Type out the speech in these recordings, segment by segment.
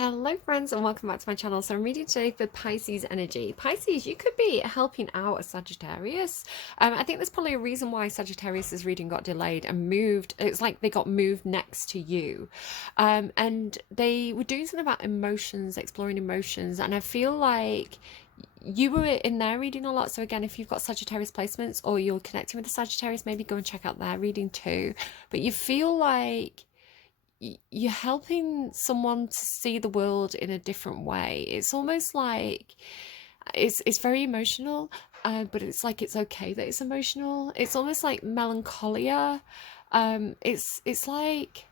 Hello friends and welcome back to my channel. So I'm reading today for Pisces energy. Pisces, you could be helping out a Sagittarius. I think there's probably a reason why Sagittarius's reading got delayed and moved. It's like they got moved next to you. And they were doing something about emotions, exploring emotions. And I feel like you were in their reading a lot. So again, if you've got Sagittarius placements or you're connecting with the Sagittarius, maybe go and check out their reading too. But you feel like you're helping someone to see the world in a different way. It's almost like it's very emotional, but it's like it's okay that it's emotional. It's almost like melancholia. It's like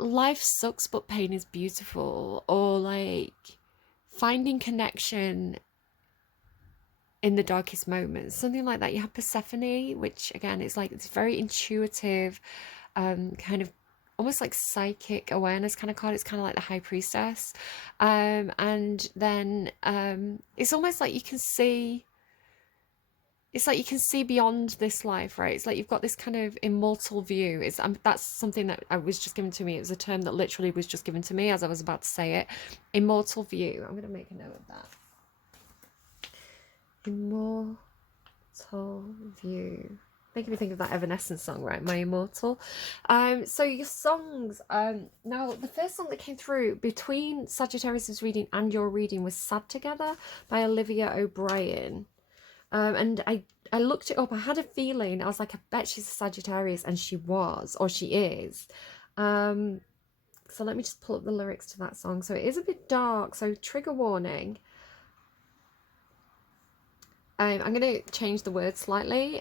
life sucks, but pain is beautiful, or like finding connection in the darkest moments, something like that. You have Persephone, which again is like it's very intuitive, kind of almost like psychic awareness kind of card. It's kind of like the high priestess, and then it's almost like you can see. It's like you can see beyond this life, right? It's like you've got this kind of immortal view. It's that's something that I was just given to me. It was a term that literally was just given to me as I was about to say it. Immortal view. I'm going to make a note of that. Immortal view. Making me think of that Evanescence song, right? My Immortal. So your songs. Now the first song that came through between Sagittarius's reading and your reading was "Sad Together" by Olivia O'Brien. And I looked it up. I had a feeling. I was like, I bet she's a Sagittarius, and she was, or she is. So let me just pull up the lyrics to that song. So it is a bit dark. So trigger warning. I'm going to change the word slightly.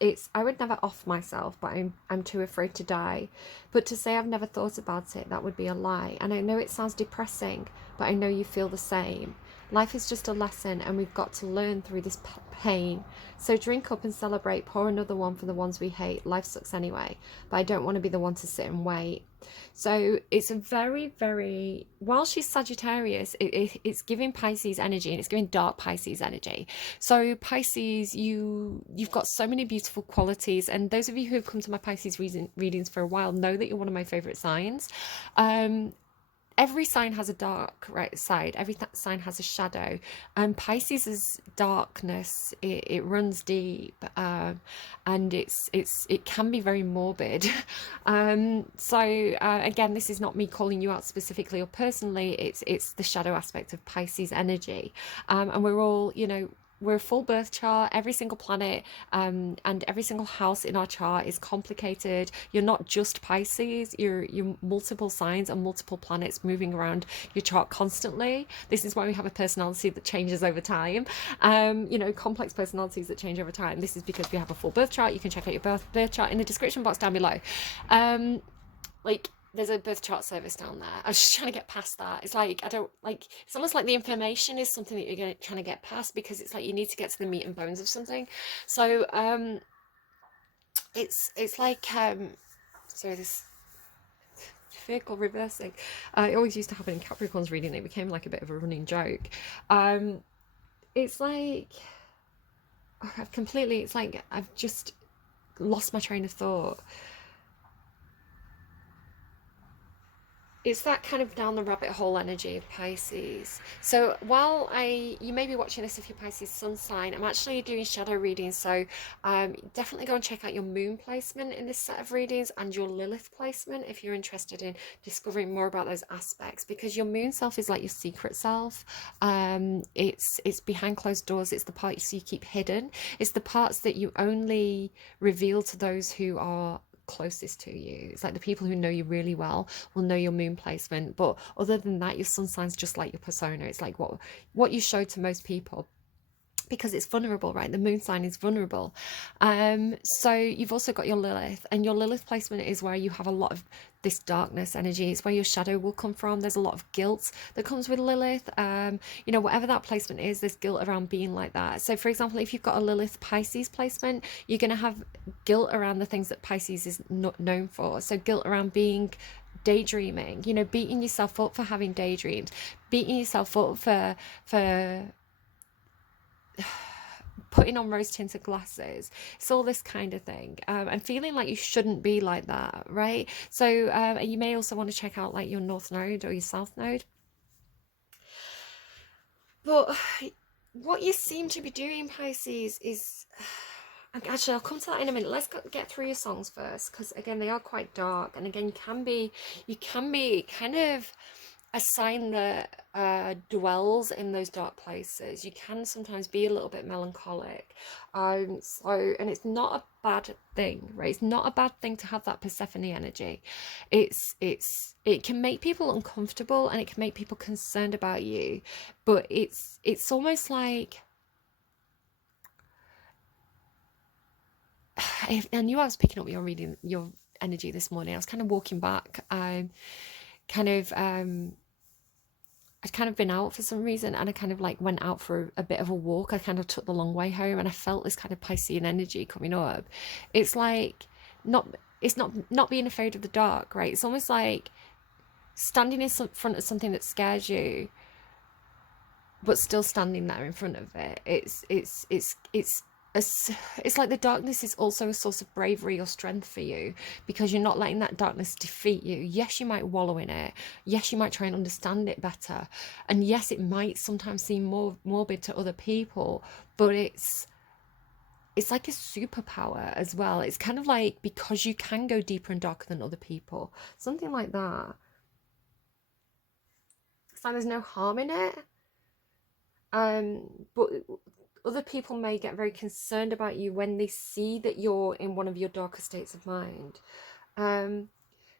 It's I would never off myself, but I'm too afraid to die. But to say I've never thought about it, that would be a lie. And I know it sounds depressing, but I know you feel the same. Life is just a lesson, and we've got to learn through this pain. So drink up and celebrate. Pour another one for the ones we hate. Life sucks anyway, but I don't want to be the one to sit and wait. So it's a very, very, while she's Sagittarius, it's giving Pisces energy, and it's giving dark Pisces energy. So Pisces, you've got so many beautiful qualities, and those of you who have come to my Pisces readings for a while know that you're one of my favorite signs. Every sign has a dark right side. Every sign has a shadow. And Pisces's darkness, it runs deep, and it can be very morbid. Again, this is not me calling you out specifically or personally. It's the shadow aspect of Pisces energy, and we're all, we're a full birth chart. Every single planet and every single house in our chart is complicated. You're not just Pisces, you're multiple signs and multiple planets moving around your chart constantly. This is why we have a personality that changes over time. Complex personalities that change over time. This is because we have a full birth chart. You can check out your birth chart in the description box down below. There's a birth chart service down there. I was just trying to get past that. It's like, it's almost like the information is something that you're trying to get past, because it's like you need to get to the meat and bones of something. So it's like, sorry, this vehicle reversing. It always used to happen in Capricorn's reading. It became like a bit of a running joke. It's like, it's like I've just lost my train of thought. It's that kind of down the rabbit hole energy of Pisces. So while you may be watching this if you're Pisces sun sign, I'm actually doing shadow readings. So definitely go and check out your moon placement in this set of readings and your Lilith placement if you're interested in discovering more about those aspects, because your moon self is like your secret self. It's behind closed doors. It's the parts you keep hidden. It's the parts that you only reveal to those who are closest to you. It's like the people who know you really well will know your moon placement, but other than that, your sun sign's just like your persona. It's like what you show to most people, because it's vulnerable, right? The moon sign is vulnerable. So you've also got your Lilith, and your Lilith placement is where you have a lot of this darkness energy. It's where your shadow will come from. There's a lot of guilt that comes with Lilith. Whatever that placement is, there's guilt around being like that. So for example, if you've got a Lilith Pisces placement, you're going to have guilt around the things that Pisces is not known for. So guilt around being daydreaming, beating yourself up for having daydreams, beating yourself up for putting on rose tinted glasses. It's all this kind of thing, and feeling like you shouldn't be like that, right? So you may also want to check out like your north node or your south node. But what you seem to be doing, Pisces, is actually, I'll come to that in a minute. Let's get through your songs first, because again, they are quite dark, and again, you can be kind of a sign that dwells in those dark places. You can sometimes be a little bit melancholic, and it's not a bad thing, right? It's not a bad thing to have that Persephone energy. It can make people uncomfortable, and it can make people concerned about you, but it's almost like, I knew I was picking up your energy this morning. I was kind of walking back, kind of I'd kind of been out for some reason, and I kind of like went out for a bit of a walk. I kind of took the long way home, and I felt this kind of Piscean energy coming up. It's like it's not being afraid of the dark, right? It's almost like standing in front of something that scares you, but still standing there in front of it. It's like the darkness is also a source of bravery or strength for you, because you're not letting that darkness defeat you. Yes, you might wallow in it. Yes, you might try and understand it better. And yes, it might sometimes seem more morbid to other people, but it's like a superpower as well. It's kind of like, because you can go deeper and darker than other people. Something like that. It's like there's no harm in it. But other people may get very concerned about you when they see that you're in one of your darker states of mind.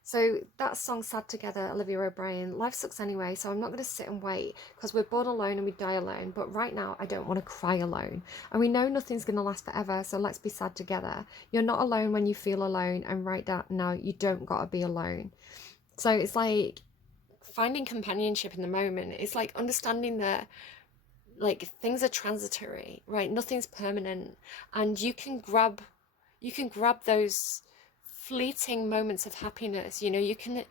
So that song, Sad Together, Olivia O'Brien. Life sucks anyway, so I'm not going to sit and wait, because we're born alone and we die alone. But right now, I don't want to cry alone. And we know nothing's going to last forever, so let's be sad together. You're not alone when you feel alone, and right now, you don't got to be alone. So it's like finding companionship in the moment. It's like understanding that, like, things are transitory, right? Nothing's permanent, and you can grab those fleeting moments of happiness. You know, you can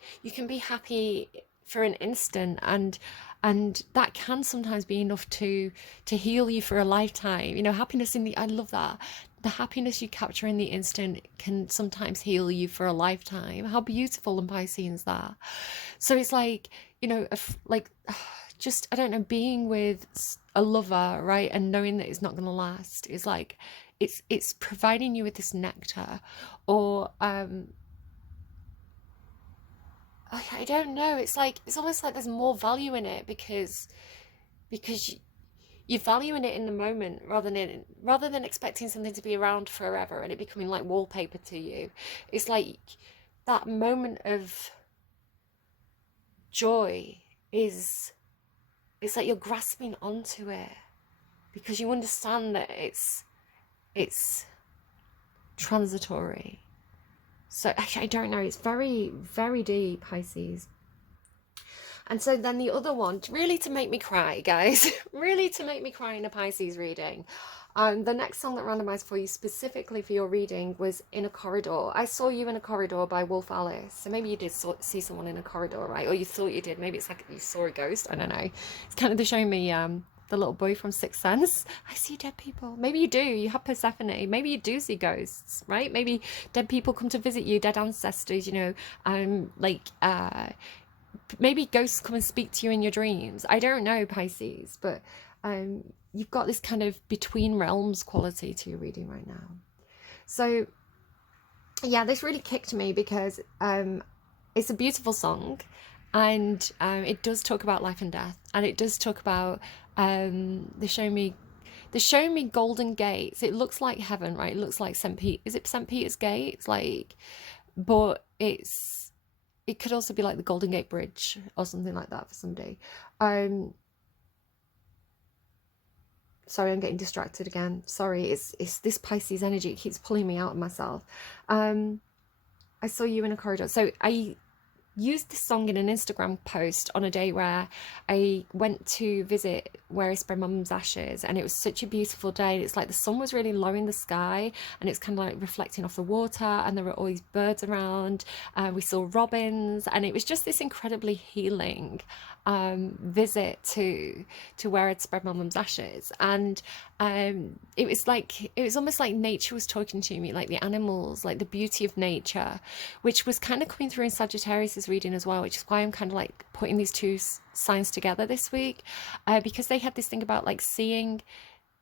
be happy for an instant, and that can sometimes be enough to heal you for a lifetime. You know, happiness I love that. The happiness you capture in the instant can sometimes heal you for a lifetime. How beautiful and Piscean is that? So it's like, you know, like, just, I don't know, being with a lover, right, and knowing that it's not going to last is like, it's providing you with this nectar, or I don't know, it's like, it's almost like there's more value in it, because you're valuing it in the moment, rather than expecting something to be around forever and it becoming like wallpaper to you. It's like that moment of joy it's like you're grasping onto it, because you understand that it's transitory. So actually, I don't know, it's very, very deep, Pisces. And so then the other one, really to make me cry, guys, really to make me cry in a Pisces reading. The next song that randomized for you specifically for your reading was In a Corridor. I Saw You in a Corridor by Wolf Alice. So maybe you did see someone in a corridor, right? Or you thought you did. Maybe it's like you saw a ghost. I don't know. It's kind of the showing me the little boy from Sixth Sense. I see dead people. Maybe you do. You have Persephone. Maybe you do see ghosts, right? Maybe dead people come to visit you, dead ancestors, you know, maybe ghosts come and speak to you in your dreams. I don't know, Pisces, but you've got this kind of between realms quality to your reading right now. So yeah, this really kicked me, because it's a beautiful song, and it does talk about life and death, and it does talk about they show me Golden Gates. It looks like heaven, right? It looks like is it St. Peter's Gate? It's like, but it could also be like the Golden Gate Bridge or something like that for somebody. Sorry, I'm getting distracted again. Sorry, it's this Pisces energy. It keeps pulling me out of myself. I Saw You in a Corridor. So used this song in an Instagram post on a day where I went to visit where I spread my mum's ashes, and it was such a beautiful day. It's like the sun was really low in the sky, and it's kind of like reflecting off the water, and there were all these birds around. We saw robins, and it was just this incredibly healing visit to where I'd spread my mum's ashes. And it was almost like nature was talking to me, like the animals, like the beauty of nature, which was kind of coming through in Sagittarius's reading as well, which is why I'm kind of like putting these two signs together this week, because they had this thing about like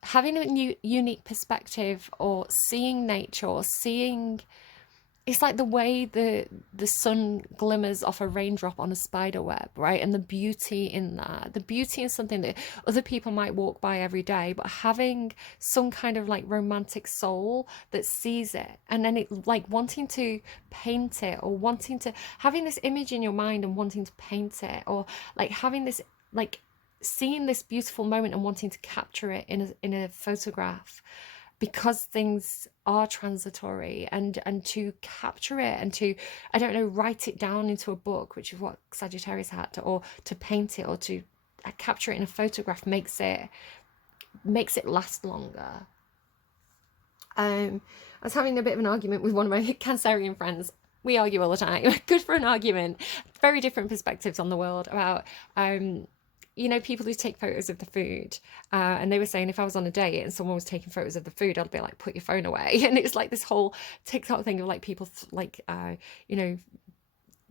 having a new unique perspective, or seeing nature, or seeing, it's like the way the sun glimmers off a raindrop on a spider web, right? And the beauty in that, the beauty in something that other people might walk by every day, but having some kind of like romantic soul that sees it, and then it like wanting to paint it, or wanting to having this image in your mind and wanting to paint it, or like having this like seeing this beautiful moment and wanting to capture it in a photograph, because things are transitory, and to capture it, and to, I don't know, write it down into a book, which is what Sagittarius had, or to paint it, or to capture it in a photograph, makes it last longer. I was having a bit of an argument with one of my Cancerian friends. We argue all the time. Good for an argument. Very different perspectives on the world about you know, people who take photos of the food, and they were saying if I was on a date and someone was taking photos of the food, I'd be like, put your phone away. And it's like this whole TikTok thing of like people like you know,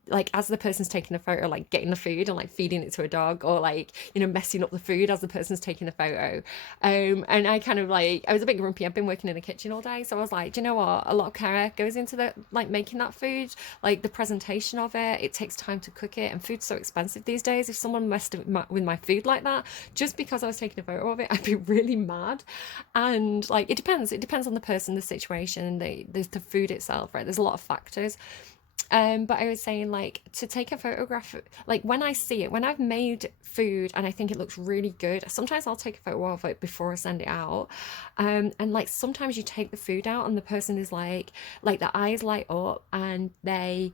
like as the person's taking a photo, like getting the food and like feeding it to a dog, or like, you know, messing up the food as the person's taking the photo. And I kind of like, I was a bit grumpy. I've been working in the kitchen all day, so I was like, do you know what, a lot of care goes into the like making that food, like the presentation of it. It takes time to cook it, and food's so expensive these days. If someone messed with my food like that just because I was taking a photo of it, I'd be really mad. And like it depends on the person, the situation, the food itself, right? There's a lot of factors. But I was saying, like, to take a photograph, like when I see it, when I've made food and I think it looks really good, sometimes I'll take a photo of it before I send it out. And like sometimes you take the food out and the person is like the eyes light up, and they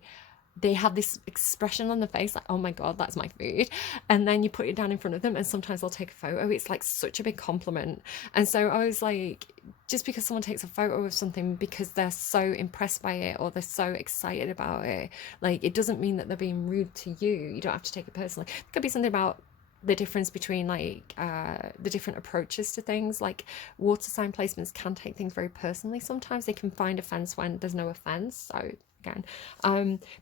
have this expression on the face like, oh my god, that's my food. And then you put it down in front of them, and sometimes they'll take a photo. It's like such a big compliment. And so I was like, just because someone takes a photo of something because they're so impressed by it, or they're so excited about it, like it doesn't mean that they're being rude to you. You don't have to take it personally. It could be something about the difference between like the different approaches to things. Like water sign placements can take things very personally. Sometimes they can find offense when there's no offense. So again,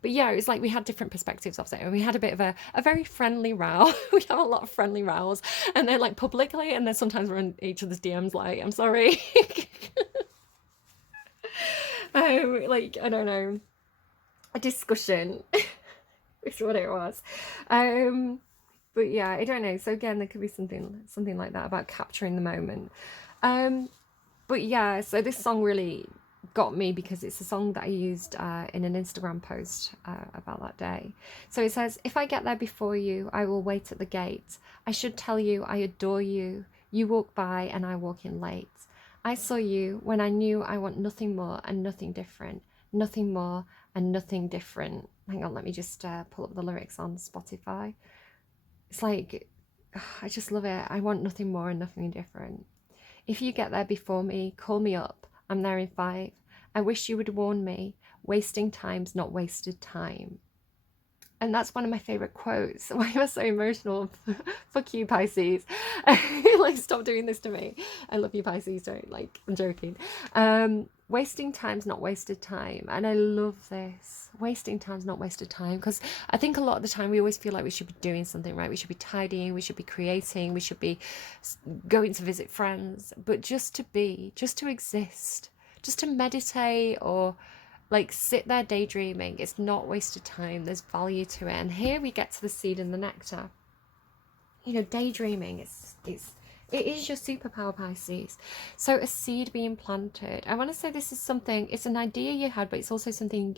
but yeah, it was like we had different perspectives of it, and we had a bit of a very friendly row. We have a lot of friendly rows, and they're like publicly, and then sometimes we're in each other's DMs like, I'm sorry. Like, I don't know, a discussion is what it was. But yeah, I don't know. So again, there could be something like that about capturing the moment. But yeah, so this song really got me because it's a song that I used in an Instagram post about that day. So it says, if I get there before you, I will wait at the gate. I should tell you I adore you. You walk by and I walk in late. I saw you when I knew I want nothing more and nothing different. Nothing more and nothing different. Hang on, let me just pull up the lyrics on Spotify. It's like, I just love it. I want nothing more and nothing different. If you get there before me, call me up. I'm there in 5. I wish you would warn me. Wasting time's not wasted time. And that's one of my favourite quotes. Why am I so emotional? Fuck you, Pisces. Like, stop doing this to me. I love you, Pisces. Don't, like, I'm joking. Wasting time's not wasted time. And I love this. Wasting time's not wasted time. Because I think a lot of the time we always feel like we should be doing something, right? We should be tidying. We should be creating. We should be going to visit friends. But just to be, just to exist, just to meditate, or like sit there daydreaming, it's not wasted time. There's value to it. And here we get to the seed and the nectar. You know, daydreaming, it is your superpower, Pisces. So a seed being planted, I want to say this is something, it's an idea you had, but it's also something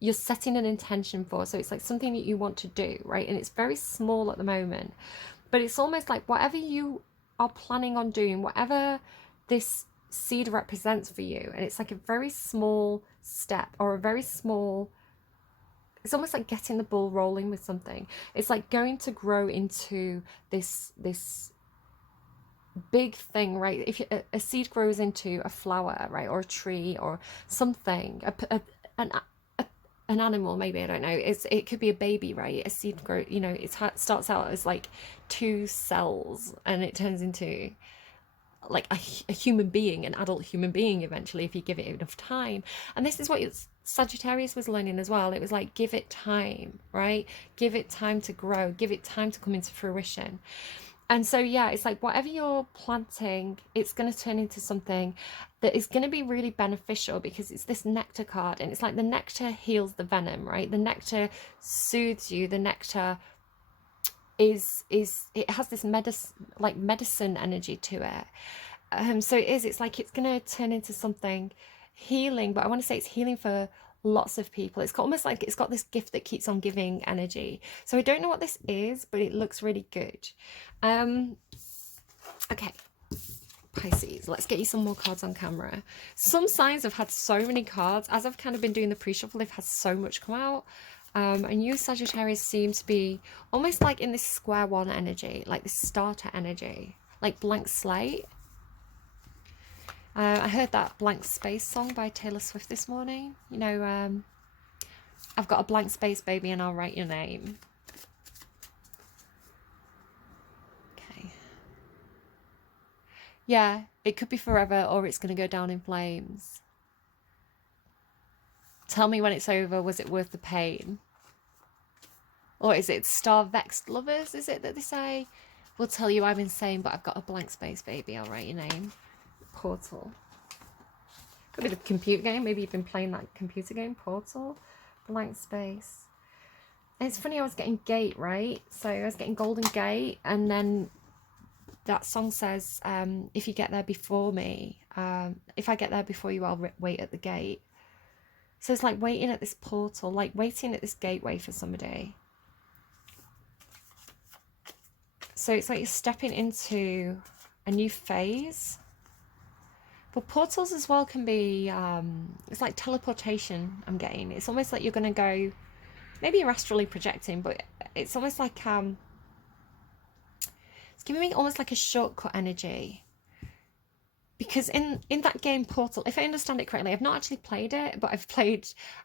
you're setting an intention for. So it's like something that you want to do, right? And it's very small at the moment, but it's almost like whatever you are planning on doing, whatever this seed represents for you, and it's like a very small step, or a very small it's almost like getting the ball rolling with something. It's like going to grow into this big thing, right? If a seed grows into a flower, right, or a tree or something, an an animal, maybe, I don't know. It could be a baby, right? A seed grow, you know, it starts out as like 2 cells, and it turns into like a human being, an adult human being eventually, if you give it enough time. And this is what Sagittarius was learning as well. It was like, give it time, right? Give it time to grow, give it time to come into fruition. And so, yeah, it's like whatever you're planting, it's going to turn into something that is going to be really beneficial, because it's this nectar card, and it's like the nectar heals the venom, right? The nectar soothes you. The nectar is it has this medicine energy to it. So it's like it's going to turn into something healing, but I want to say it's healing for lots of people. It's got almost like it's got this gift that keeps on giving energy. So I don't know what this is, but it looks really good. Okay, Pisces, let's get you some more cards on camera. Some signs have had so many cards. As I've kind of been doing the pre-shuffle, they've had so much come out. And you Sagittarius seem to be almost like in this square one energy, like this starter energy, like blank slate. I heard that Blank Space song by Taylor Swift this morning. You know, I've got a blank space, baby, and I'll write your name. Okay. Yeah, it could be forever, or it's going to go down in flames. Tell me when it's over, was it worth the pain? Or is it star-vexed lovers, is it that they say? Will tell you I'm insane, but I've got a blank space, baby, I'll write your name. Portal. Could be the computer game. Maybe you've been playing that computer game, Portal. Blank space. And it's funny, I was getting gate, right? So I was getting Golden Gate, and then that song says, if you get there before me, if I get there before you, I'll wait at the gate. So it's like waiting at this portal, like waiting at this gateway for somebody. So it's like you're stepping into a new phase. But portals as well can be, it's like teleportation I'm getting. It's almost like you're going to go, maybe you're astrally projecting, but it's almost like, it's giving me almost like a shortcut energy. Because in that game Portal, if I understand it correctly, I've not actually played it, but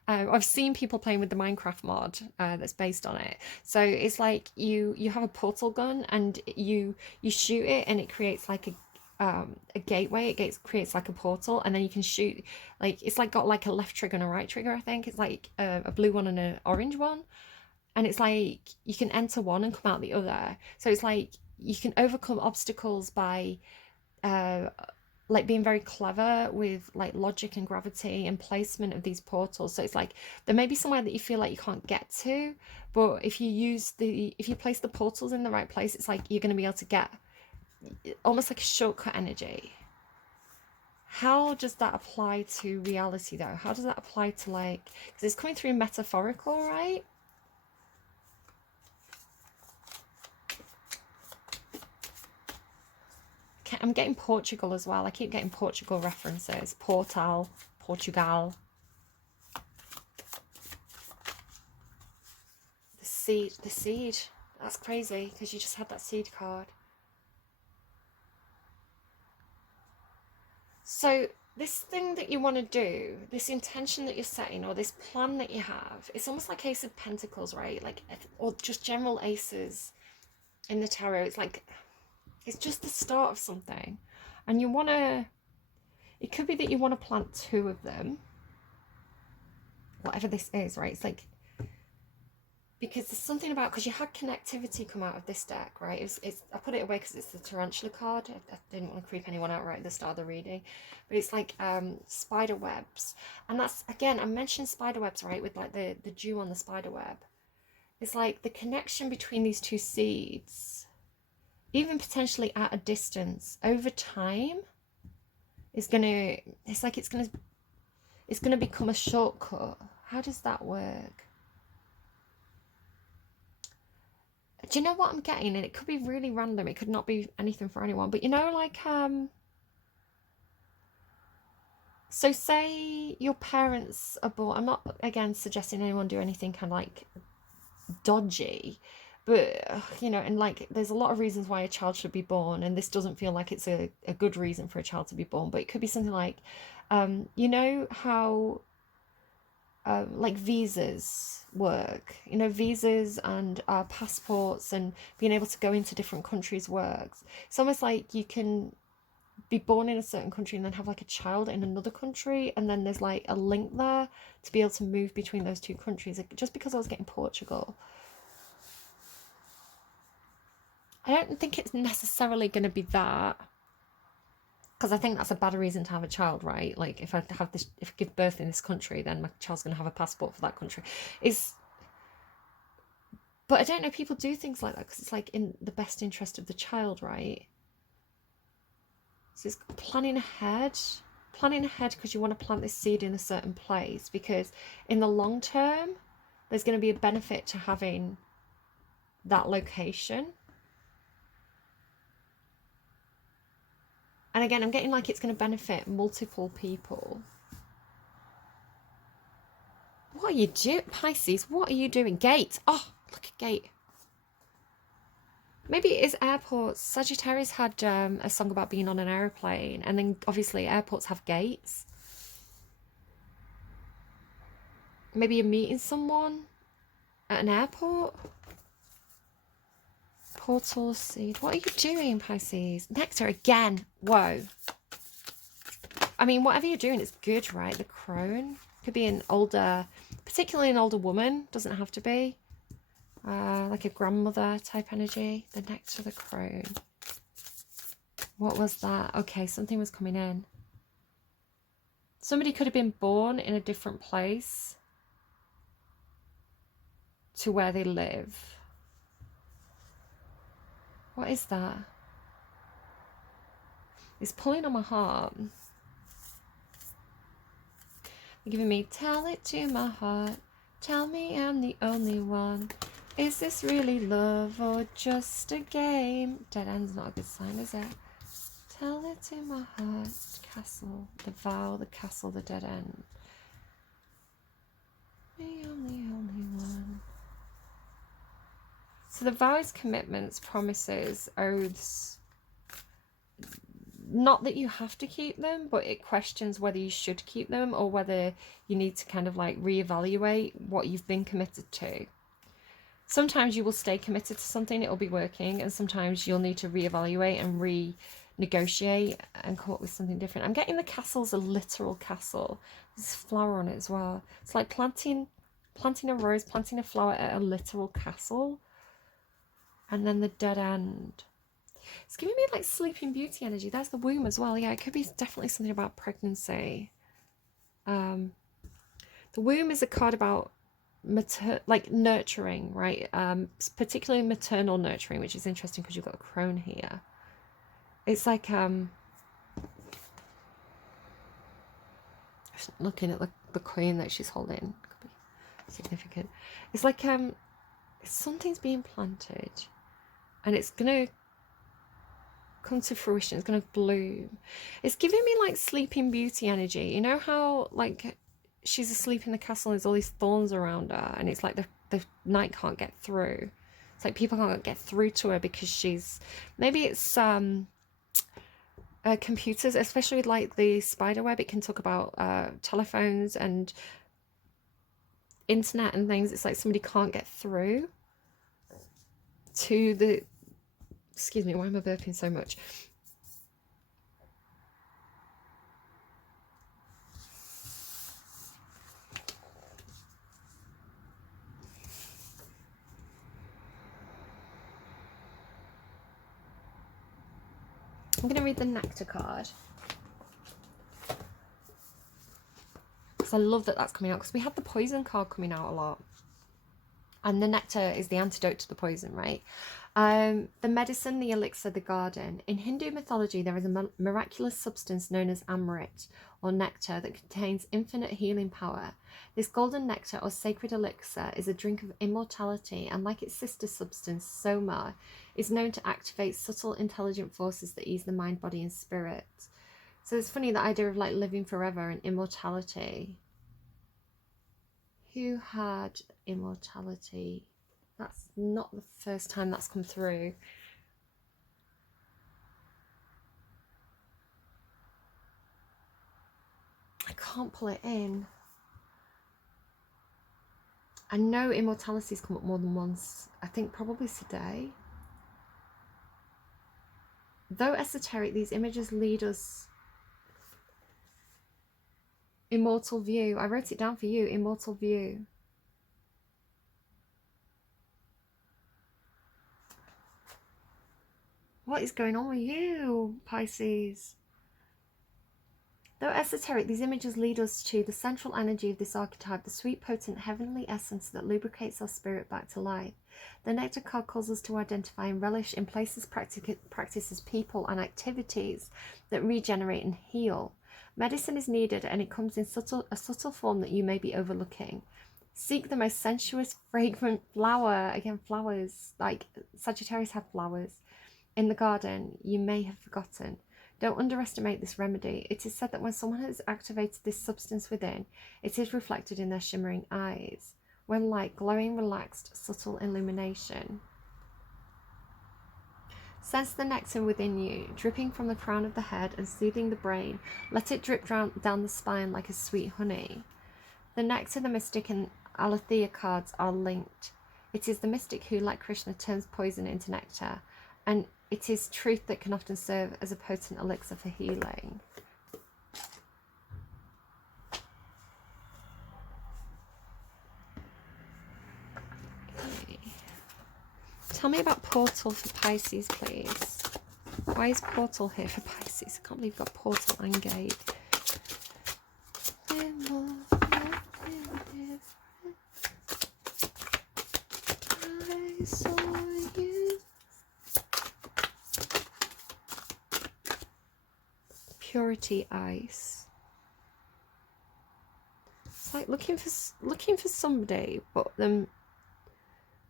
I've seen people playing with the Minecraft mod that's based on it. So it's like you have a portal gun, and you shoot it, and it creates like a gateway. It creates like a portal, and then you can shoot, like it's like got like a left trigger and a right trigger. I think it's like a blue one and an orange one, and it's like you can enter one and come out the other. So it's like you can overcome obstacles by like being very clever with like logic and gravity and placement of these portals. So it's like there may be somewhere that you feel like you can't get to, but if you place the portals in the right place, it's like you're going to be able to get almost like a shortcut energy. How does that apply to reality though? How does that apply to, like, because it's coming through metaphorical, right? I'm getting Portugal as well. I keep getting Portugal references. Portal, Portugal. The seed. That's crazy, because you just had that seed card. So this thing that you want to do, this intention that you're setting, or this plan that you have, it's almost like Ace of Pentacles, right? Like, or just general aces in the tarot. It's like, it's just the start of something, and you want to, it could be that you want to plant 2 of them, whatever this is, right? It's like, because there's something about, because you had connectivity come out of this deck, right? I put it away because it's the tarantula card. I didn't want to creep anyone out right at the start of the reading, but it's like spider webs, and that's, again, I mentioned spider webs, right, with like the dew on the spider web. It's like the connection between these 2 seeds, even potentially at a distance, over time, is gonna, it's like it's gonna become a shortcut. How does that work? Do you know what I'm getting? And it could be really random. It could not be anything for anyone. But you know, like, So say your parents are born, I'm not again suggesting anyone do anything kind of like dodgy, but you know, and like there's a lot of reasons why a child should be born, and this doesn't feel like it's a good reason for a child to be born, but it could be something like you know how like visas work, you know, visas and passports and being able to go into different countries works. It's almost like you can be born in a certain country and then have like a child in another country, and then there's like a link there to be able to move between those two countries. Like, just because I was getting Portugal, I don't think it's necessarily going to be that, because I think that's a bad reason to have a child, right? Like if I have this, if I give birth in this country, then my child's going to have a passport for that country. But I don't know, people do things like that because it's like in the best interest of the child, right? So it's planning ahead because you want to plant this seed in a certain place, because in the long term there's going to be a benefit to having that location. And again, I'm getting like it's going to benefit multiple people. What are you doing, Pisces? What are you doing? Gate. Oh, look at Gate. Maybe it is airports. Sagittarius had a song about being on an airplane, and then obviously airports have gates. Maybe you're meeting someone at an airport. Portal seed. What are you doing, Pisces? Nectar again. Whoa. I mean, whatever you're doing, it's good, right? The crone. Could be an older, particularly an older woman. Doesn't have to be. Like a grandmother type energy. The nectar, the crone. What was that? Okay, something was coming in. Somebody could have been born in a different place to where they live. What is that? It's pulling on my heart. You're giving me, tell it to my heart. Tell me I'm the only one. Is this really love or just a game? Dead end's not a good sign, is it? Tell it to my heart. Castle, the vow, the castle, the dead end. Me, I'm the only one. So the vows, commitments, promises, oaths. Not that you have to keep them, but it questions whether you should keep them or whether you need to kind of like reevaluate what you've been committed to. Sometimes you will stay committed to something, it'll be working, and sometimes you'll need to reevaluate and renegotiate and come up with something different. I'm getting the castle's a literal castle. There's a flower on it as well. It's like planting a rose, planting a flower at a literal castle. And then the dead end. It's giving me like Sleeping Beauty energy. There's the womb as well. Yeah, it could be definitely something about pregnancy. The womb is a card about like nurturing, right? Particularly maternal nurturing, which is interesting because you've got a crone here. It's like looking at the queen that she's holding. Could be significant. It's like something's being planted, and it's gonna come to fruition. It's gonna bloom. It's giving me like Sleeping Beauty energy. You know how like she's asleep in the castle and there's all these thorns around her, and it's like the night can't get through. It's like people can't get through to her because she's, maybe it's computers, especially with like the spider web. It can talk about telephones and internet and things. It's like somebody can't get through to the, excuse me, why am I burping so much? I'm going to read the nectar card, because I love that that's coming out, because we have the poison card coming out a lot, and the nectar is the antidote to the poison, right? The medicine, the elixir, the garden. In Hindu mythology, there is a miraculous substance known as amrit, or nectar, that contains infinite healing power. This golden nectar, or sacred elixir, is a drink of immortality, and like its sister substance, soma, is known to activate subtle, intelligent forces that ease the mind, body, and spirit. So it's funny, the idea of like living forever and immortality. Who had immortality? That's not the first time that's come through. I can't pull it in. I know immortality's come up more than once. I think probably today. Though esoteric, these images lead us. Immortal view. I wrote it down for you. Immortal view. What is going on with you, Pisces? Though esoteric, these images lead us to the central energy of this archetype, the sweet, potent, heavenly essence that lubricates our spirit back to life. The Nectar card calls us to identify and relish in places, practices, people, and activities that regenerate and heal. Medicine is needed, and it comes in a subtle form that you may be overlooking. Seek the most sensuous, fragrant flower. Again, flowers. Like Sagittarius have flowers. In the garden, you may have forgotten. Don't underestimate this remedy. It is said that when someone has activated this substance within, it is reflected in their shimmering eyes. When light, glowing, relaxed, subtle illumination. Sense the nectar within you, dripping from the crown of the head and soothing the brain. Let it drip down the spine like a sweet honey. The nectar, the mystic, and Aletheia cards are linked. It is the mystic who, like Krishna, turns poison into nectar, and it is truth that can often serve as a potent elixir for healing. Okay. Tell me about Portal for Pisces, please. Why is Portal here for Pisces? I can't believe you've got Portal and Gate. I saw you. Purity ice. It's like looking for somebody, but them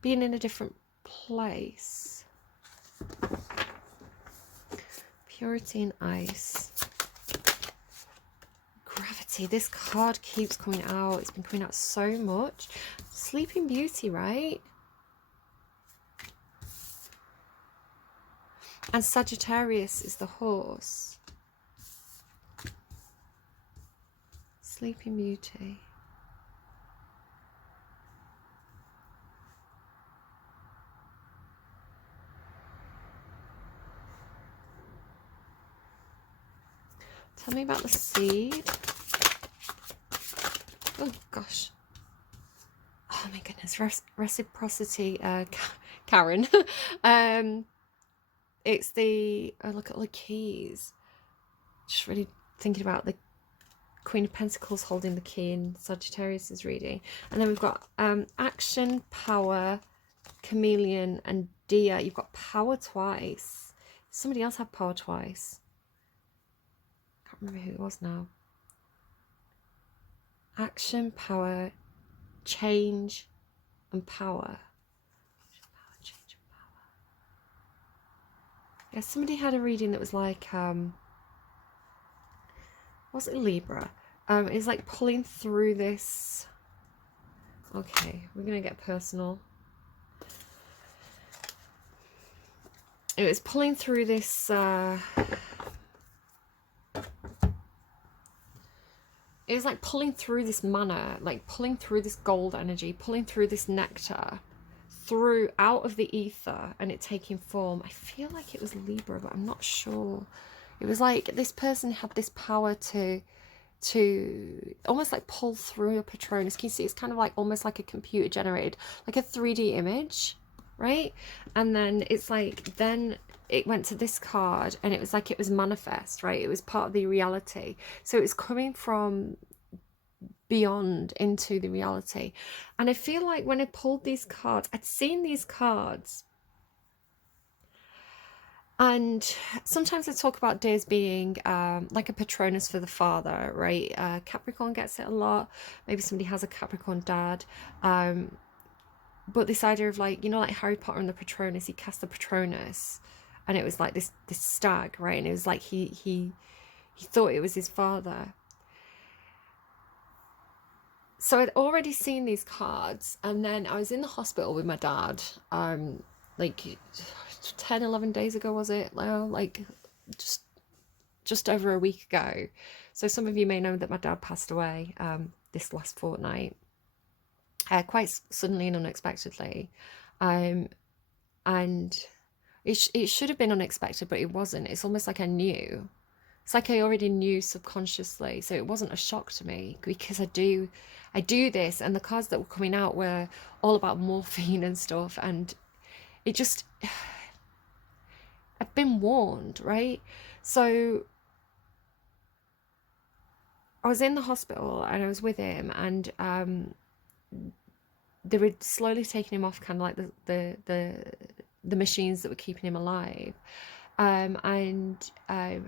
being in a different place. Purity and ice. Gravity. This card keeps coming out. It's been coming out so much. Sleeping Beauty, right? And Sagittarius is the horse. Sleeping Beauty. Tell me about the seed. Oh gosh. Oh my goodness. Reciprocity, Karen. It's the, oh, look at all the keys. Just really thinking about the Queen of Pentacles holding the key in Sagittarius' reading. And then we've got action, power, chameleon, and deer. You've got power twice. Somebody else had power twice. Can't remember who it was now. Action, power, change, and power. Yeah, somebody had a reading that was like, was it Libra? It's like pulling through this. Okay, we're gonna get personal. It was pulling through this. It was like pulling through this manna, like pulling through this gold energy, pulling through this nectar, through out of the ether, and it taking form. I feel like it was Libra, but I'm not sure. It was like this person had this power to almost like pull through a Patronus. Can you see? It's kind of like almost like a computer generated, like a 3D image, right? And then it's like, then it went to this card and it was like it was manifest, right? It was part of the reality. So it was coming from beyond into the reality. And I feel like when I pulled these cards, I'd seen these cards, and sometimes I talk about days being like a Patronus for the father, right? Capricorn gets it a lot. Maybe somebody has a Capricorn dad. But this idea of like, you know, like Harry Potter and the Patronus, he cast the Patronus and it was like this stag, right? And it was like he He thought it was his father. So I'd already seen these cards, and then I was in the hospital with my dad, like 10, 11 days ago, was it? Like just over a week ago. So some of you may know that my dad passed away this last fortnight, quite suddenly and unexpectedly. And it should have been unexpected, but it wasn't. It's almost like I knew. It's like I already knew subconsciously, so it wasn't a shock to me, because I do this, and the cards that were coming out were all about morphine and stuff, and it just, I've been warned, right? So I was in the hospital and I was with him, and they were slowly taking him off, kind of like the machines that were keeping him alive. I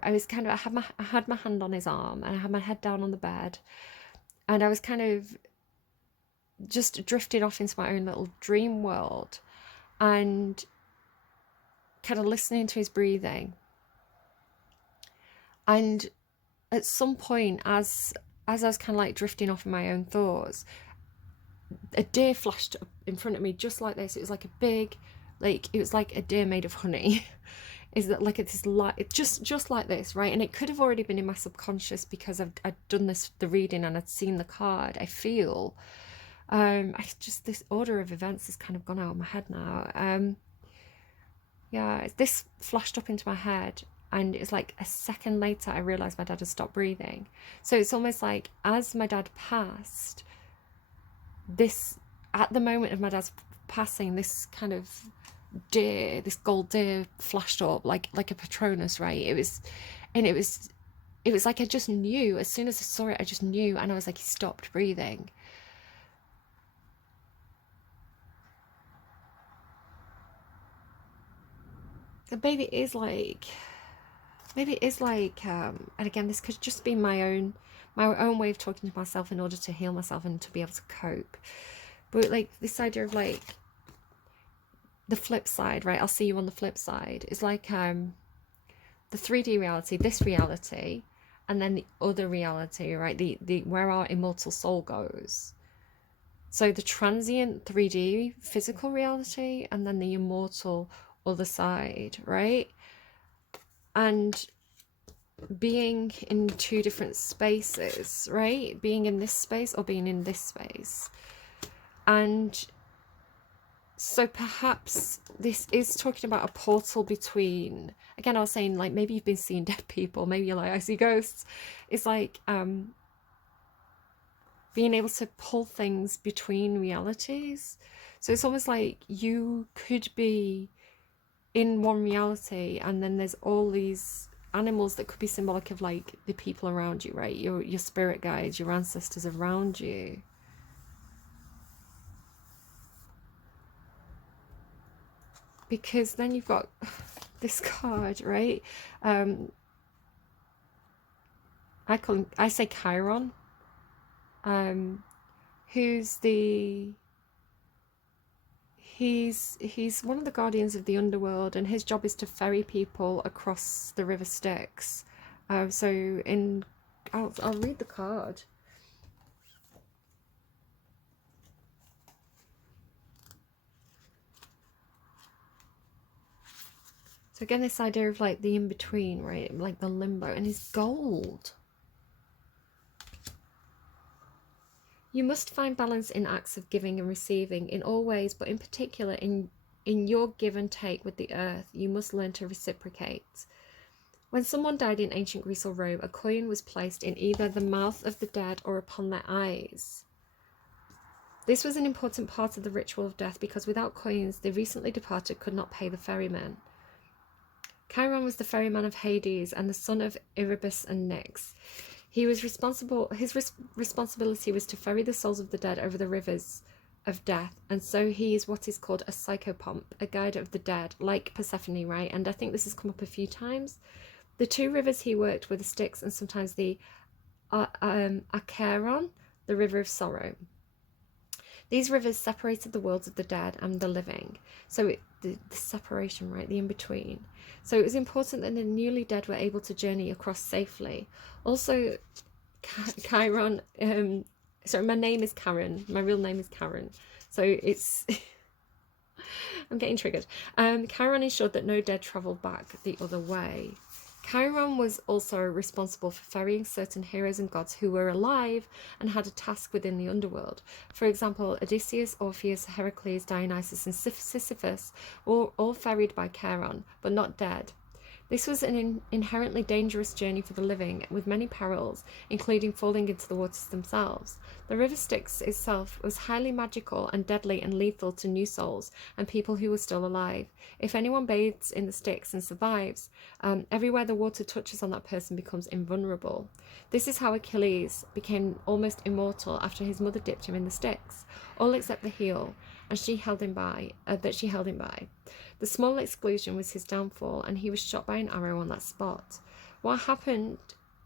was kind of, I had my hand on his arm, and I had my head down on the bed, and I was kind of just drifted off into my own little dream world, and kind of listening to his breathing. And at some point, as I was kind of like drifting off in my own thoughts, a deer flashed up in front of me just like this. It was like a big, like, it was like a deer made of honey. Is that like it's light, just like this, right? And it could have already been in my subconscious, because I'd done the reading and I'd seen the card. I feel this order of events has kind of gone out of my head now. Yeah, this flashed up into my head, and it's like a second later I realized my dad had stopped breathing. So it's almost like, as my dad passed, this, at the moment of my dad's passing, this kind of deer, this gold deer, flashed up like a Patronus, right? It was like I just knew. As soon as I saw it, I just knew, and I was like, he stopped breathing. And maybe it is like, and again, this could just be my own way of talking to myself in order to heal myself and to be able to cope. But like this idea of like the flip side, right? I'll see you on the flip side. It's like the 3D reality, this reality, and then the other reality, right? The where our immortal soul goes. So the transient 3D physical reality, and then the immortal other side, right? And being in two different spaces, right? Being in this space or being in this space. And so perhaps this is talking about a portal between, again, I was saying, like, maybe you've been seeing dead people, maybe you're like, I see ghosts. It's like being able to pull things between realities. So it's almost like you could be in one reality, and then there's all these animals that could be symbolic of like the people around you, right? Your spirit guides, your ancestors around you. Because then you've got this card, right? I say Chiron, who's he's one of the guardians of the underworld, and his job is to ferry people across the river Styx. I'll read the card. So again, this idea of like the in-between, right? Like the limbo, and his gold. You must find balance in acts of giving and receiving in all ways, but in particular in your give and take with the earth, you must learn to reciprocate. When someone died in ancient Greece or Rome, a coin was placed in either the mouth of the dead or upon their eyes. This was an important part of the ritual of death, because without coins, the recently departed could not pay the ferryman. Chiron was the ferryman of Hades and the son of Erebus and Nyx. His responsibility was to ferry the souls of the dead over the rivers of death, and so he is what is called a psychopomp, a guide of the dead, like Persephone, right? And I think this has come up a few times. The two rivers he worked were the Styx and sometimes the Acheron, the river of sorrow. These rivers separated the worlds of the dead and the living. So the separation, right? The in-between. So it was important that the newly dead were able to journey across safely. Also, Chiron, sorry, my name is Karen. My real name is Karen. So it's... I'm getting triggered. Chiron ensured that no dead travelled back the other way. Chiron was also responsible for ferrying certain heroes and gods who were alive and had a task within the underworld. For example, Odysseus, Orpheus, Heracles, Dionysus and Sisyphus were all ferried by Chiron, but not dead. This was an inherently dangerous journey for the living, with many perils, including falling into the waters themselves. The river Styx itself was highly magical and deadly and lethal to new souls and people who were still alive. If anyone bathes in the Styx and survives, everywhere the water touches on that person becomes invulnerable. This is how Achilles became almost immortal after his mother dipped him in the Styx, all except the heel, and she held him by. The small exclusion was his downfall, and he was shot by an arrow on that spot. What happened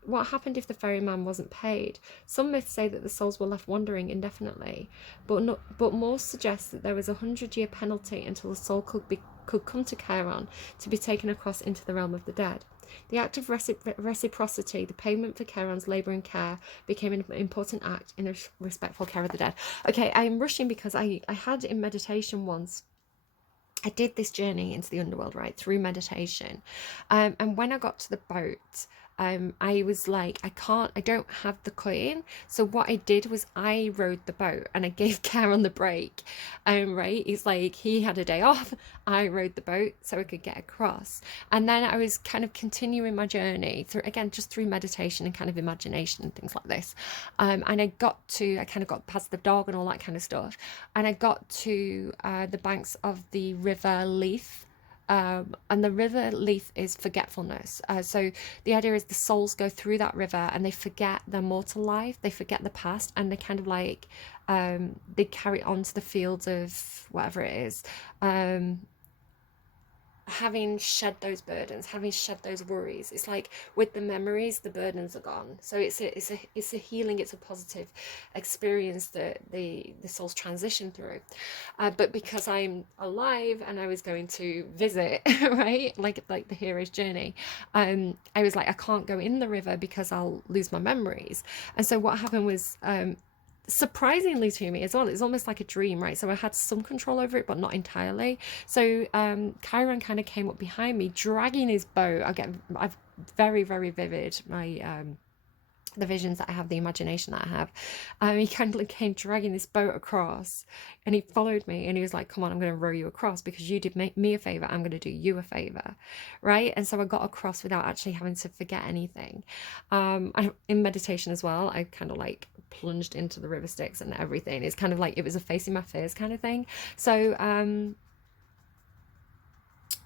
if the ferryman wasn't paid? Some myths say that the souls were left wandering indefinitely, but more suggest that there was a 100-year penalty until the soul could come to Chiron to be taken across into the realm of the dead. The act of reciprocity, the payment for Chiron's labour and care, became an important act in the respectful care of the dead. Okay, I am rushing because I had in meditation once, I did this journey into the underworld, right, through meditation. And when I got to the boat, I was like, I don't have the coin. So what I did was I rowed the boat and I gave Karen the break. Right, it's like he had a day off, I rowed the boat so I could get across. And then I was kind of continuing my journey through, again, just through meditation and kind of imagination and things like this. And I kind of got past the dog and all that kind of stuff. And I got to the banks of the river Lilith. And the river Lilith is forgetfulness. So the idea is the souls go through that river and they forget their mortal life, they forget the past, and they kind of like, they carry on to the fields of whatever it is, having shed those burdens, having shed those worries. It's like with the memories, the burdens are gone. So it's a healing, it's a positive experience that the soul's transition through. But because I'm alive and I was going to visit, right, like the hero's journey, I was like, I can't go in the river because I'll lose my memories. And so what happened was, surprisingly to me as well, it's almost like a dream, right? So I had some control over it, but not entirely. So Chiron kind of came up behind me dragging his boat. I've very, very vivid the visions that I have, the imagination that I have. He kind of came dragging this boat across, and he followed me and he was like, come on, I'm going to row you across because you did make me a favor, I'm going to do you a favor, right? And so I got across without actually having to forget anything. In meditation as well, I kind of like plunged into the river Styx and everything. It's kind of like it was a facing my fears kind of thing. So I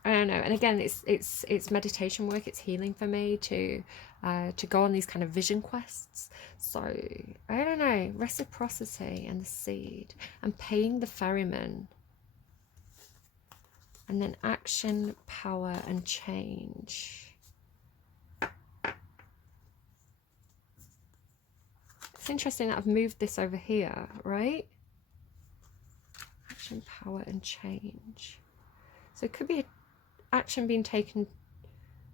don't know. And again, it's meditation work. It's healing for me to go on these kind of vision quests. So I don't know. Reciprocity and the seed and paying the ferryman. And then action, power, and change. It's interesting that I've moved this over here, right? Action, power, and change. So it could be action being taken,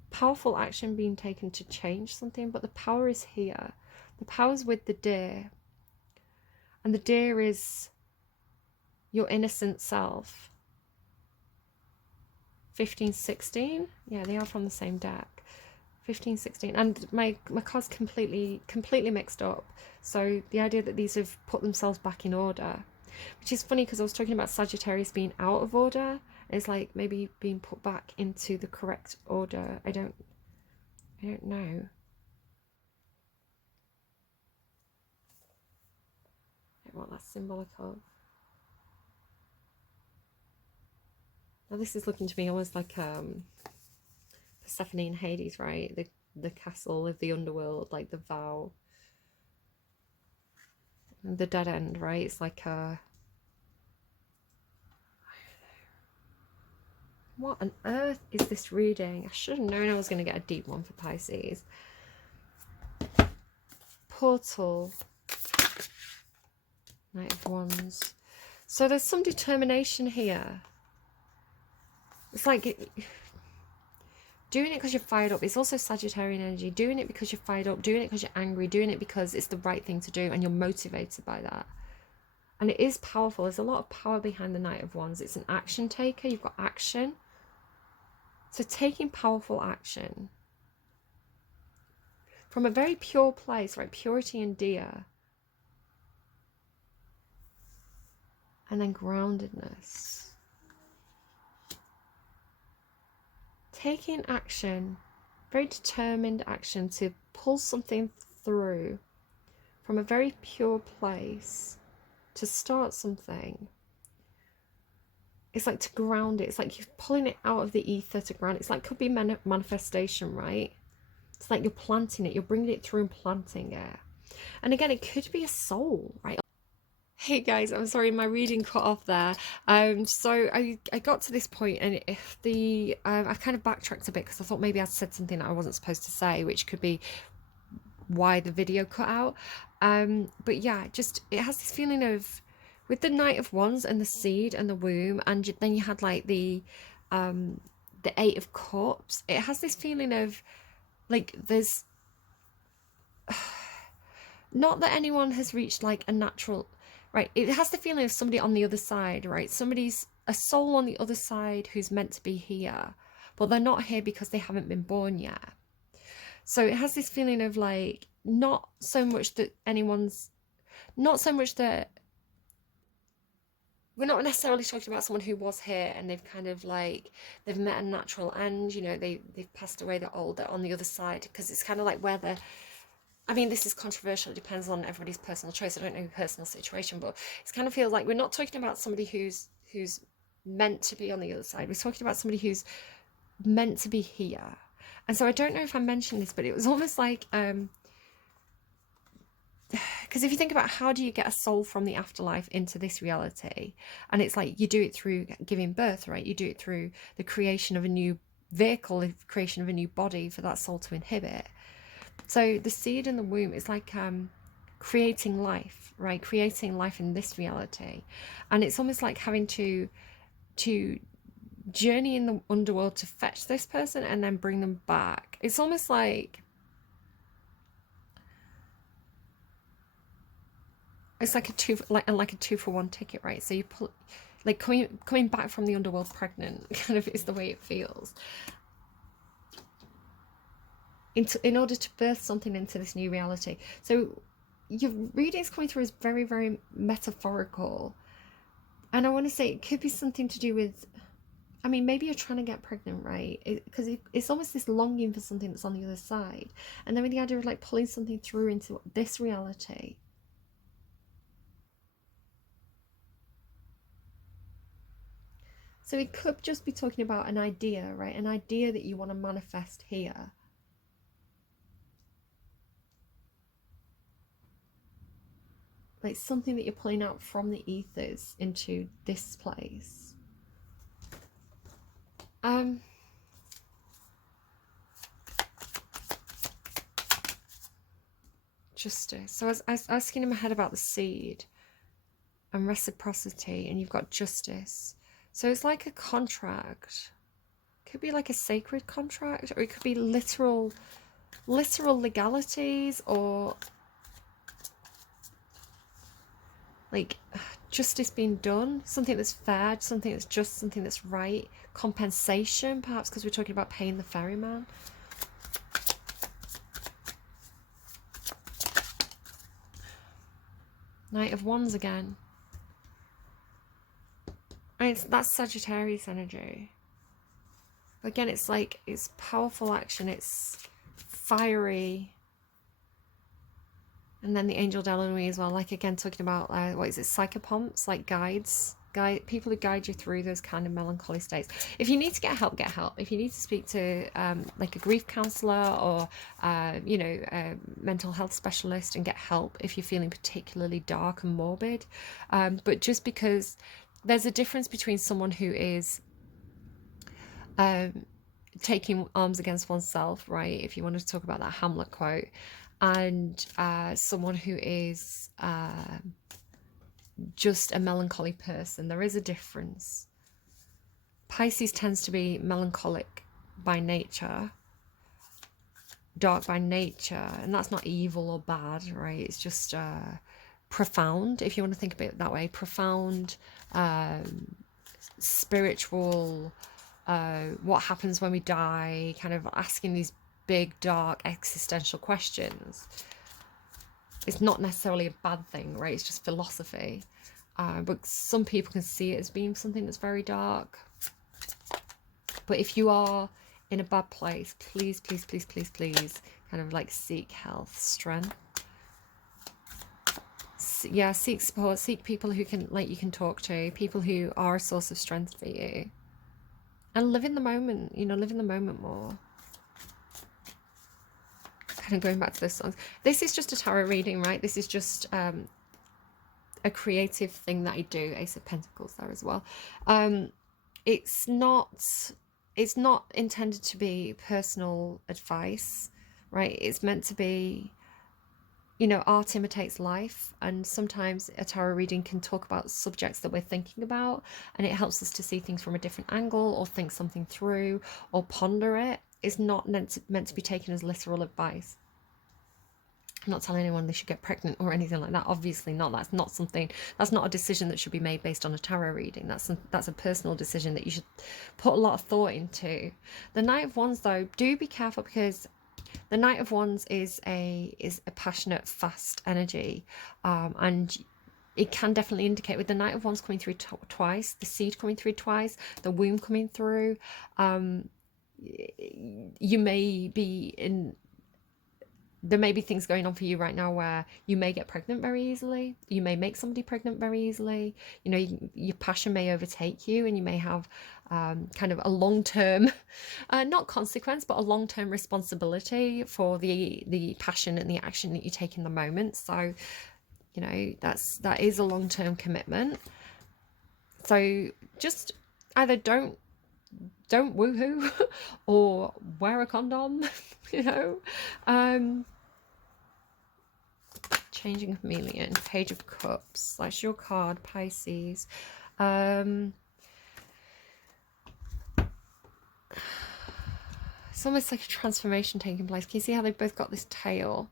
powerful action being taken to change something, but the power is here. The power's with the deer, and the deer is your innocent self. 15, 16, yeah, they are from the same deck. 15, 16, and my cards completely mixed up. So the idea that these have put themselves back in order, which is funny because I was talking about Sagittarius being out of order. It's like maybe being put back into the correct order. I don't know. What that's symbolic of. Now this is looking to me almost like Persephone and Hades, right? The castle of the underworld, like the vow, the dead end, right? It's like a... What on earth is this reading? I should have known I was going to get a deep one for Pisces. Portal. Knight of Wands. So there's some determination here. It's like doing it because you're fired up. It's also Sagittarian energy. Doing it because you're fired up, doing it because you're angry, doing it because it's the right thing to do and you're motivated by that. And it is powerful. There's a lot of power behind the Knight of Wands. It's an action taker. You've got action. So taking powerful action from a very pure place, right? Purity and Dia. And then groundedness. Taking action, very determined action to pull something through from a very pure place, to start something. It's like to ground it. It's like you're pulling it out of the ether to ground it. It's like, could be manifestation, right? It's like you're planting it. You're bringing it through and planting it. And again, it could be a soul, right? Hey guys, I'm sorry, my reading cut off there. So I got to this point, and if the I kind of backtracked a bit because I thought maybe I'd said something that I wasn't supposed to say, which could be why the video cut out. But yeah, just it has this feeling of, with the Knight of Wands and the seed and the womb, and then you had like the Eight of Cups. It has this feeling of like there's not that anyone has reached like a natural, right? It has the feeling of somebody on the other side, right? Somebody's a soul on the other side who's meant to be here, but they're not here because they haven't been born yet. So it has this feeling of like, not so much that we're not necessarily talking about someone who was here and they've kind of like, they've met a natural end, you know, they've passed away, they're old, they're on the other side, because it's kind of like where they're, I mean, this is controversial, it depends on everybody's personal choice, I don't know your personal situation, but it kind of feels like we're not talking about somebody who's meant to be on the other side, we're talking about somebody who's meant to be here. And so I don't know if I mentioned this, but it was almost like, because if you think about how do you get a soul from the afterlife into this reality, and it's like you do it through giving birth, right? You do it through the creation of a new vehicle, the creation of a new body for that soul to inhabit. So the seed in the womb is like creating life, right? Creating life in this reality. And it's almost like having to journey in the underworld to fetch this person and then bring them back. It's almost like, it's like a two for one ticket, right? So you pull, like coming back from the underworld pregnant, kind of is the way it feels. In order to birth something into this new reality. So your readings coming through is very, very metaphorical. And I want to say it could be something to do with, I mean, maybe you're trying to get pregnant, right? Because it's almost this longing for something that's on the other side. And then with the idea of like pulling something through into this reality. So it could just be talking about an idea, right? An idea that you want to manifest here. Like something that you're pulling out from the ethers into this place. Justice. So I was asking in my head about the seed and reciprocity, and you've got justice. So it's like a contract. It could be like a sacred contract, or it could be literal legalities, or like justice being done, something that's fair, something that's just, something that's right, compensation perhaps, because we're talking about paying the ferryman. Knight of Wands again. And that's Sagittarius energy. Again, it's like, it's powerful action, it's fiery. And then the Angel Delaney as well, like again talking about what is it, psychopomps, like guides, people who guide you through those kind of melancholy states. If you need to get help, get help. If you need to speak to like a grief counsellor, or you know, a mental health specialist, and get help if you're feeling particularly dark and morbid. But just because there's a difference between someone who is taking arms against oneself, right? If you want to talk about that Hamlet quote, and someone who is just a melancholy person. There is a difference. Pisces tends to be melancholic by nature, dark by nature, and that's not evil or bad, right? It's just profound, if you want to think of it that way. Profound, spiritual, what happens when we die, kind of asking these big, dark, existential questions. It's not necessarily a bad thing, right? It's just philosophy. But some people can see it as being something that's very dark. But if you are in a bad place, please, please, please, please, please, kind of like seek health, strength. Yeah, seek support, seek people who can, like, you can talk to, people who are a source of strength for you. And live in the moment, you know, live in the moment more. Kind of going back to this song. This is just a tarot reading, right? This is just a creative thing that I do. Ace of Pentacles there as well. It's not intended to be personal advice, right? It's meant to be, you know, art imitates life, and sometimes a tarot reading can talk about subjects that we're thinking about, and it helps us to see things from a different angle, or think something through, or ponder it. It's not meant to be taken as literal advice. I'm not telling anyone they should get pregnant or anything like that. Obviously not. That's not a decision that should be made based on a tarot reading. That's a personal decision that you should put a lot of thought into. The Knight of Wands, though, do be careful, because the Knight of Wands is a passionate, fast energy, and it can definitely indicate, with the Knight of Wands coming through twice, the seed coming through twice, the womb coming through, you may be in. There may be things going on for you right now where you may get pregnant very easily. You may make somebody pregnant very easily. You know, your passion may overtake you, and you may have kind of a long-term, not consequence, but a long-term responsibility for the passion and the action that you take in the moment. So, you know, that is a long-term commitment. So just either don't woohoo or wear a condom, you know. Changing Chameleon, Page of Cups, that's your card, Pisces. It's almost like a transformation taking place. Can you see how they've both got this tail?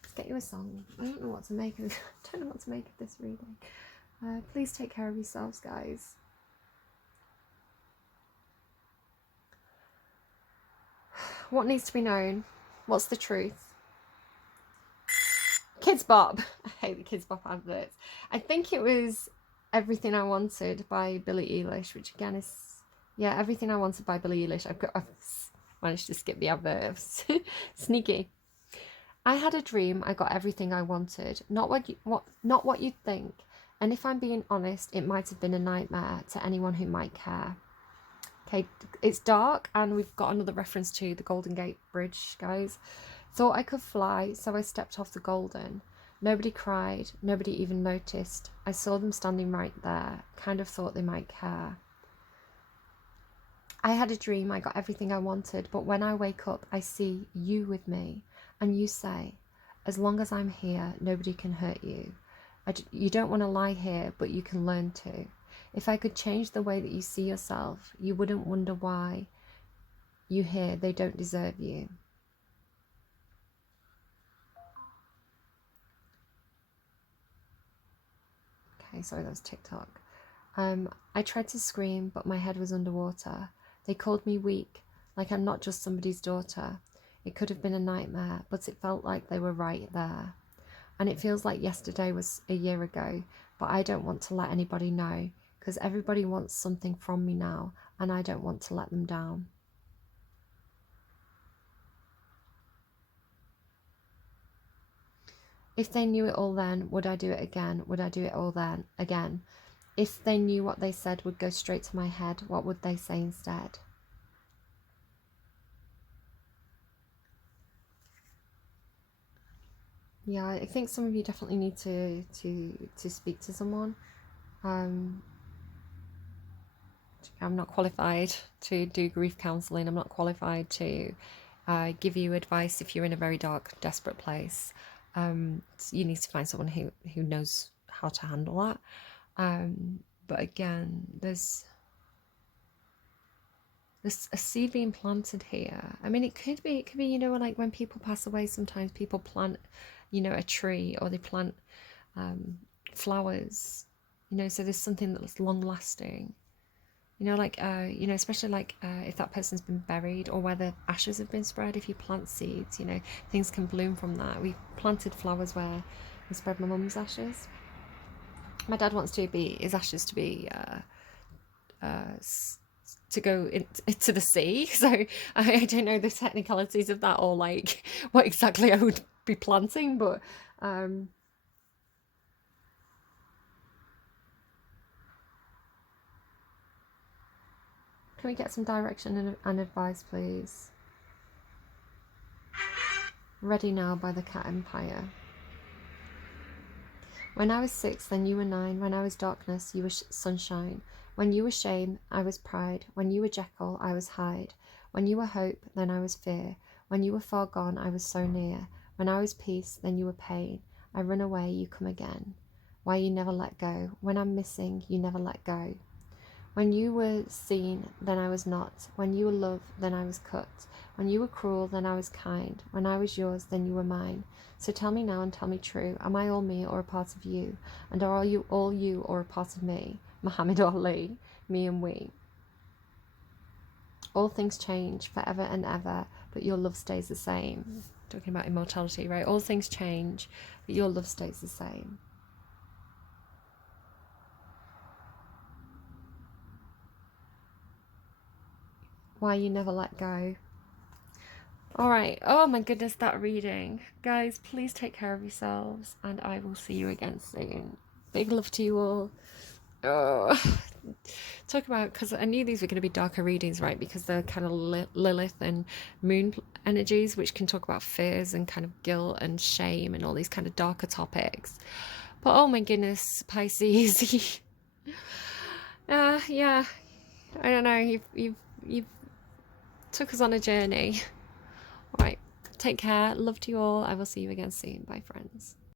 Let's get you a song. I don't know what to make of this reading. Please take care of yourselves, guys. What needs to be known? What's the truth? Kids Bop. I hate the Kids Bop adverts. I think it was Everything I Wanted by Billie Eilish, which again is, yeah, Everything I Wanted by Billie Eilish. I've managed to skip the adverts. Sneaky. I had a dream I got everything I wanted, not what you'd think. And if I'm being honest, it might have been a nightmare to anyone who might care. Okay, it's dark, and we've got another reference to the Golden Gate Bridge, guys. Thought I could fly, so I stepped off the Golden. Nobody cried, nobody even noticed. I saw them standing right there, kind of thought they might care. I had a dream I got everything I wanted, but when I wake up, I see you with me, and you say, as long as I'm here, nobody can hurt you. You don't want to lie here, but you can learn to. If I could change the way that you see yourself, you wouldn't wonder why you hear they don't deserve you. Okay, sorry, that was TikTok. I tried to scream, but my head was underwater. They called me weak, like I'm not just somebody's daughter. It could have been a nightmare, but it felt like they were right there. And it feels like yesterday was a year ago, but I don't want to let anybody know, because everybody wants something from me now, and I don't want to let them down. If they knew it all then, would I do it again? Would I do it all then again? If they knew what they said would go straight to my head, what would they say instead? Yeah, I think some of you definitely need to speak to someone. I'm not qualified to do grief counselling. I'm not qualified to give you advice if you're in a very dark, desperate place. You need to find someone who knows how to handle that. But again, there's a seed being planted here. I mean, it could be, you know, like when people pass away, sometimes people plant, you know, a tree, or they plant flowers, you know, so there's something that's long lasting. You know, like, you know, especially like if that person's been buried, or where the ashes have been spread. If you plant seeds, you know, things can bloom from that. We planted flowers where we spread my mum's ashes. My dad wants his ashes to be to go into the sea. So I don't know the technicalities of that, or like what exactly I would be planting, but can we get some direction and advice, please? Ready Now by the Cat Empire. When I was 6, then you were 9. When I was darkness, you were sunshine. When you were shame, I was pride. When you were Jekyll, I was Hyde. When you were hope, then I was fear. When you were far gone, I was so near. When I was peace, then you were pain. I run away, you come again. Why you never let go. When I'm missing, you never let go. When you were seen, then I was not. When you were love, then I was cut. When you were cruel, then I was kind. When I was yours, then you were mine. So tell me now and tell me true. Am I all me or a part of you? And are you all you or a part of me? Muhammad Ali, me and we. All things change forever and ever, but your love stays the same. Talking about immortality, right? All things change, but your love stays the same. Why you never let go. All right. Oh my goodness, that reading. Guys, please take care of yourselves, and I will see you again soon. Big love to you all. Oh, talk about, because I knew these were going to be darker readings, right? Because they're kind of Lilith and moon energies, which can talk about fears and kind of guilt and shame and all these kind of darker topics. But oh my goodness, Pisces. Yeah, I don't know. You've took us on a journey. All right, take care. Love to you all. I will see you again soon. Bye, friends.